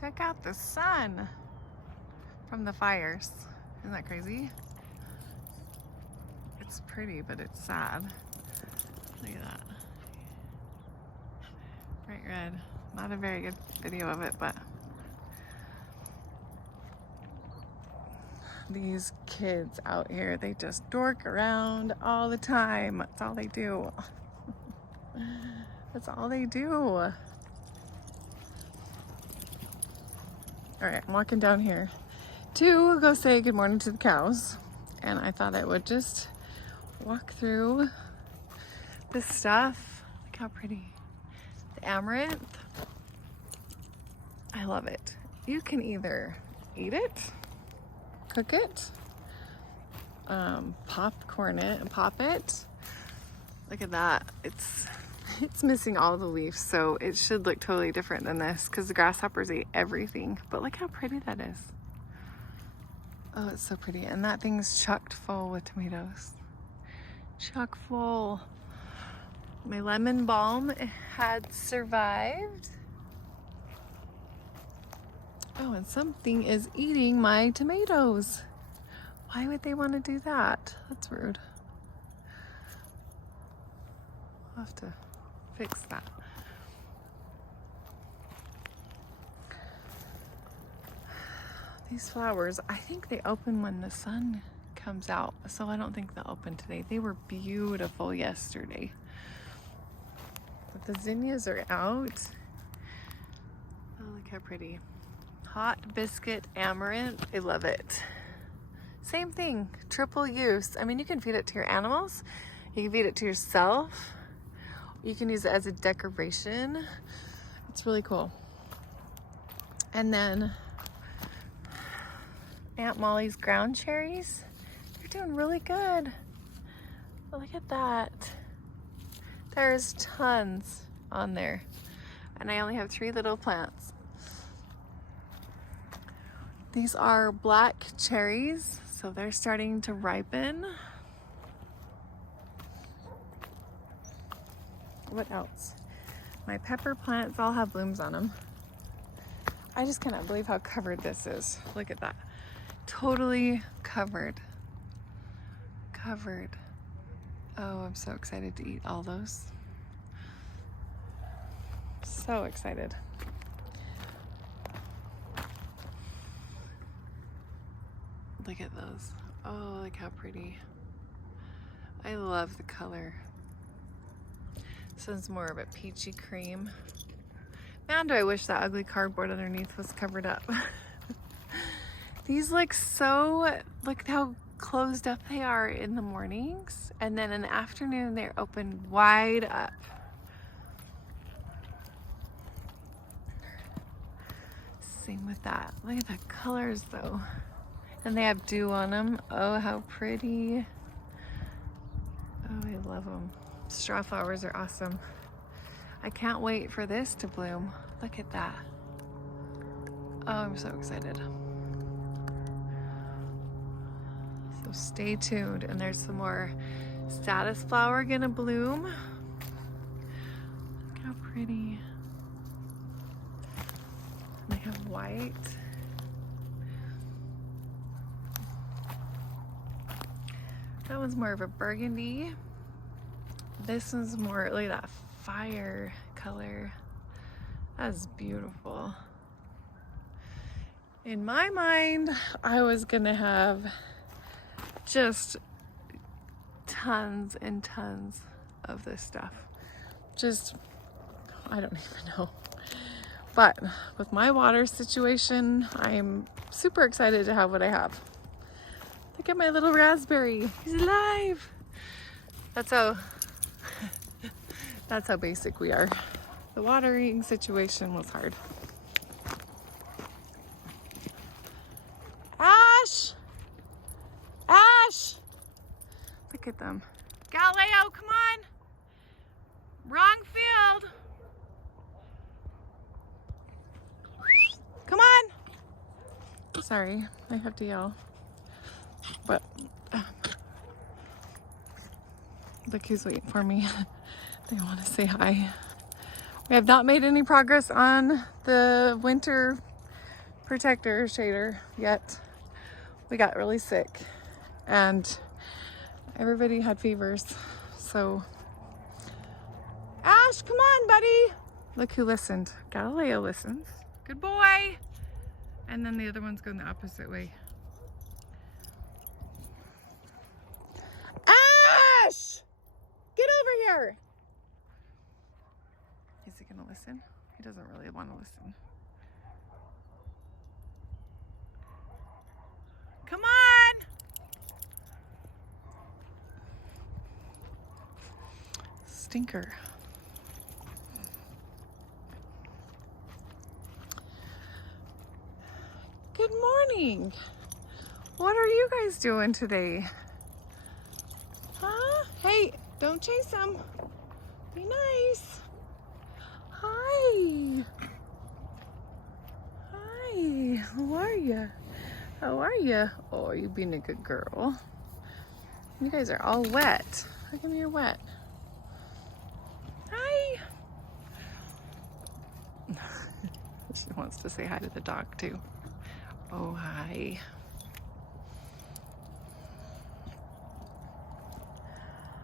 Check out the sun from the fires. Isn't that crazy? It's pretty, but it's sad. Look at that. Bright red. Not a very good video of it, but these kids out here, they just dork around all the time. That's all they do. That's all they do. All right, I'm walking down here to go say good morning to the cows. And I thought I would just walk through this stuff. Look how pretty. The amaranth. I love it. You can either eat it, cook it, popcorn it and pop it. Look at that. It's missing all the leaves, so it should look totally different than this because the grasshoppers ate everything. But look how pretty that is. Oh, it's so pretty. And that thing's chocked full with tomatoes. Chock full. My lemon balm had survived. Oh, and something is eating my tomatoes. Why would they want to do that? That's rude. I'll have to fix that. These flowers, I think they open when the sun comes out, so I don't think they'll open today. They were beautiful yesterday. But the zinnias are out. Oh, look how pretty. Hot biscuit amaranth. I love it. Same thing, triple use. I mean, you can feed it to your animals. You can feed it to yourself. You can use it as a decoration. It's really cool. And then Aunt Molly's ground cherries. They're doing really good. Oh, look at that. There's tons on there. And I only have 3 little plants. These are black cherries, so they're starting to ripen. What else? My pepper plants all have blooms on them. I just cannot believe how covered this is. Look at that. Totally covered. Covered. Oh, I'm so excited to eat all those. So excited. Look at those. Oh, look how pretty. I love the color. This one's more of a peachy cream. Man, do I wish that ugly cardboard underneath was covered up. These look how closed up they are in the mornings. And then in the afternoon, they're open wide up. Same with that. Look at the colors though. And they have dew on them. Oh, how pretty. Oh, I love them. Straw flowers are awesome. I can't wait for this to bloom. Look at that. Oh, I'm so excited. So stay tuned. And there's some more status flower gonna bloom. Look how pretty. They have white. That one's more of a burgundy. This one's more like that fire color. That's beautiful. In my mind, I was gonna have just tons and tons of this stuff. Just, I don't even know. But with my water situation, I'm super excited to have what I have. Look at my little raspberry. He's alive. That's how basic we are. The watering situation was hard. Ash! Ash! Look at them. Galileo, come on! Wrong field! Come on! Sorry, I have to yell. But look who's waiting for me. They want to say hi. We have not made any progress on the winter protector or shader yet. We got really sick and everybody had fevers. So, Ash, come on, buddy. Look who listened. Galileo listens. Good boy. And then the other one's going the opposite way. Ash! Get over here! Is he gonna listen? He doesn't really want to listen. Come on! Stinker. Good morning. What are you guys doing today? Huh? Hey, don't chase them. Be nice. Hi. Hi. How are you? How are you? Oh, you being a good girl. You guys are all wet. How come you're wet? Hi. She wants to say hi to the dog too. Oh, hi.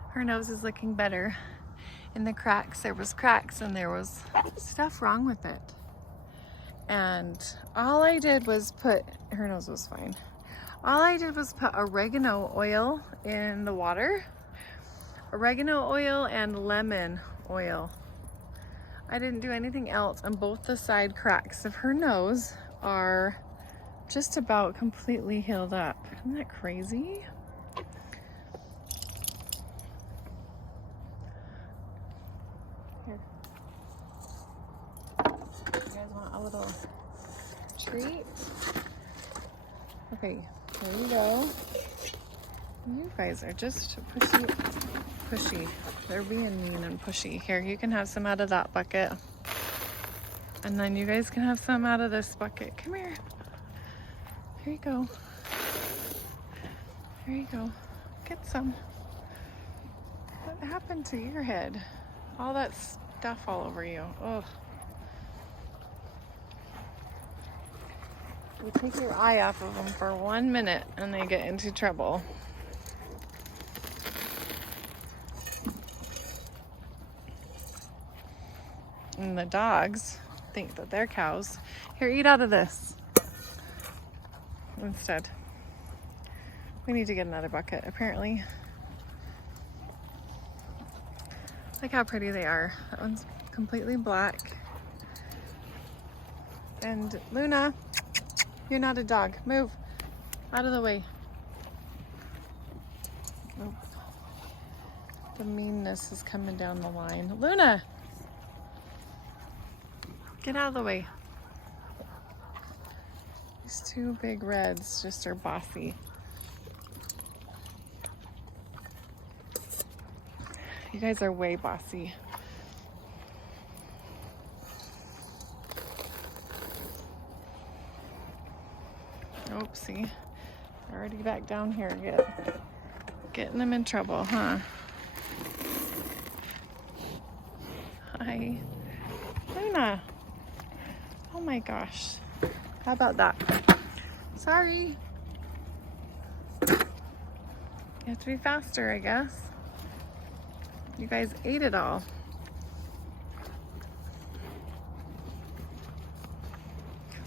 Her nose is looking better. In the cracks, there was cracks and there was stuff wrong with it. And all I did was put, her nose was fine. All I did was put oregano oil in the water. Oregano oil and lemon oil. I didn't do anything else, and both the side cracks of her nose are just about completely healed up. Isn't that crazy? Here. You guys want a little treat? Okay, here we go. You guys are just pushy. They're being mean and pushy. Here, you can have some out of that bucket. And then you guys can have some out of this bucket. Come here. Here you go. Here you go. Get some. What happened to your head? All that stuff all over you. Ugh. You take your eye off of them for 1 minute and they get into trouble. And the dogs think that they're cows. Here, eat out of this instead. We need to get another bucket, apparently. Look how pretty they are. That one's completely black. And Luna, you're not a dog. Move out of the way. Oh. The meanness is coming down the line. Luna, get out of the way. These two big reds just are bossy. You guys are way bossy. Oopsie. Already back down here. Getting them in trouble, huh? Hi. Luna. Oh my gosh. How about that? Sorry. You have to be faster, I guess. You guys ate it all.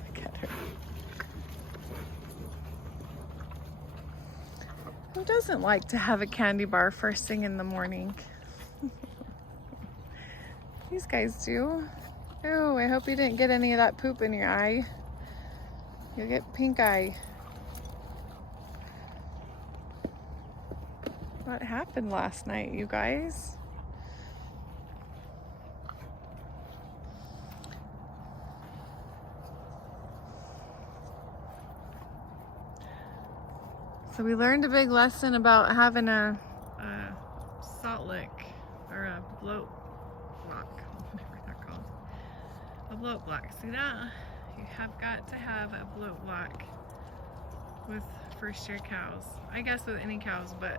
Look at her. Who doesn't like to have a candy bar first thing in the morning? These guys do. Oh, I hope you didn't get any of that poop in your eye. You'll get pink eye. What happened last night, you guys? So we learned a big lesson about having a salt lick or a bloat block, whatever they're called. A bloat block. See that? You have got to have a bloat block with first year cows. I guess with any cows, but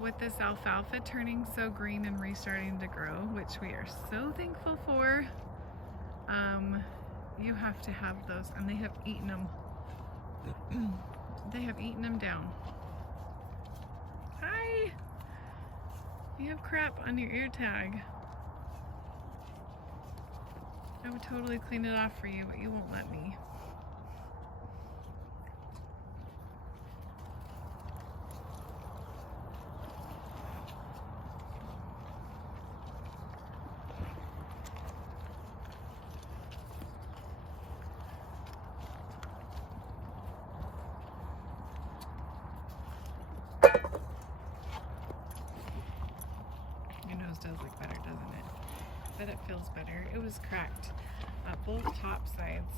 with this alfalfa turning so green and restarting to grow, which we are so thankful for, you have to have those, and they have eaten them. They have eaten them down. Hi! You have crap on your ear tag. I would totally clean it off for you, but you won't let me. Your nose does look better, doesn't it? But it feels better. It was cracked at both top sides.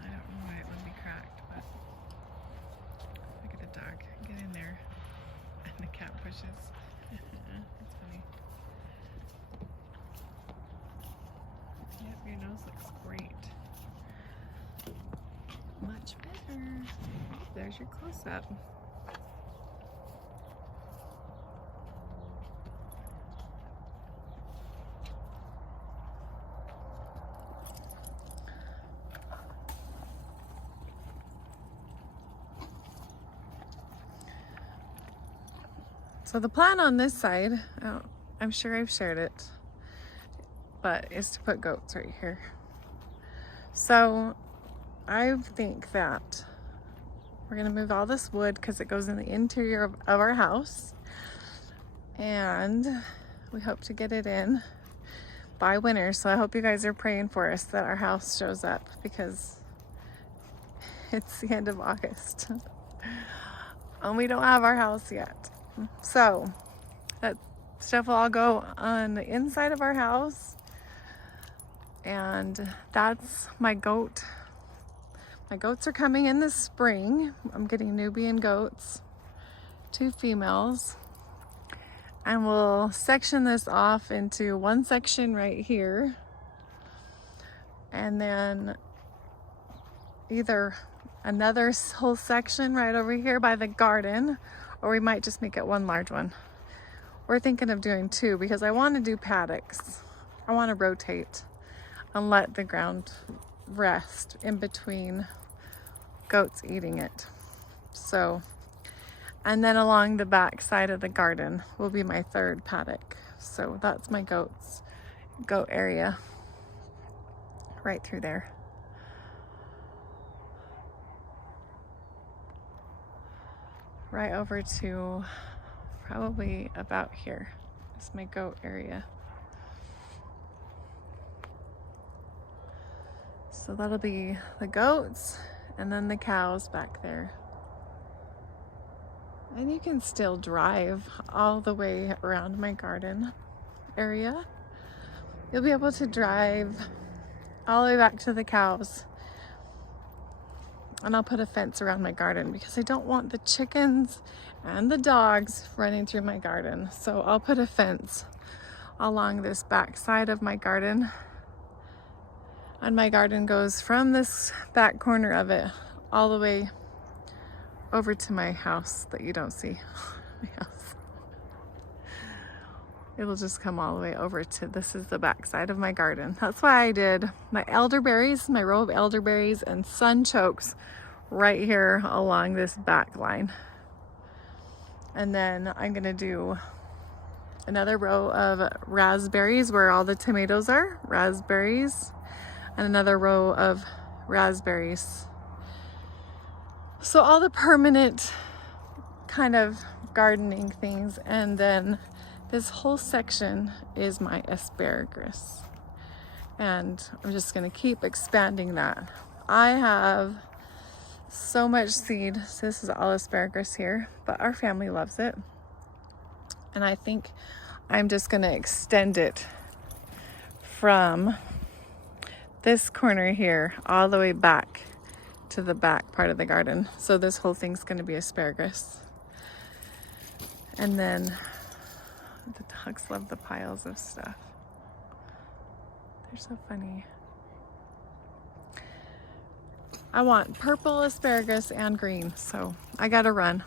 I don't know why it would be cracked, but look at the dog. Get in there. And the cat pushes. That's funny. Yep, your nose looks great. Much better. There's your close-up. So the plan on this side, I'm sure I've shared it, but is to put goats right here. So I think that we're gonna move all this wood because it goes in the interior of our house, and we hope to get it in by winter. So I hope you guys are praying for us that our house shows up, because it's the end of August and we don't have our house yet. So that stuff will all go on the inside of our house, and that's my goat. My goats are coming in this spring. I'm getting Nubian goats, 2 females, and we'll section this off into one section right here, and then either another whole section right over here by the garden, or we might just make it one large one. We're thinking of doing 2 because I want to do paddocks. I want to rotate and let the ground rest in between goats eating it. So, and then along the back side of the garden will be my 3rd paddock. So that's my goat area right through there. Right over to probably about here is my goat area. So that'll be the goats and then the cows back there. And you can still drive all the way around my garden area. You'll be able to drive all the way back to the cows. And I'll put a fence around my garden because I don't want the chickens and the dogs running through my garden. So I'll put a fence along this back side of my garden. And my garden goes from this back corner of it all the way over to my house that you don't see. My house. It'll just come all the way over to, this is the back side of my garden. That's why I did my elderberries, my row of elderberries and sunchokes right here along this back line. And then I'm gonna do another row of raspberries where all the tomatoes are, raspberries, and another row of raspberries. So all the permanent kind of gardening things, and then this whole section is my asparagus. And I'm just gonna keep expanding that. I have so much seed. So this is all asparagus here, but our family loves it. And I think I'm just gonna extend it from this corner here all the way back to the back part of the garden. So this whole thing's gonna be asparagus. And then the dogs love the piles of stuff. They're so funny. I want purple asparagus and green, so I gotta run.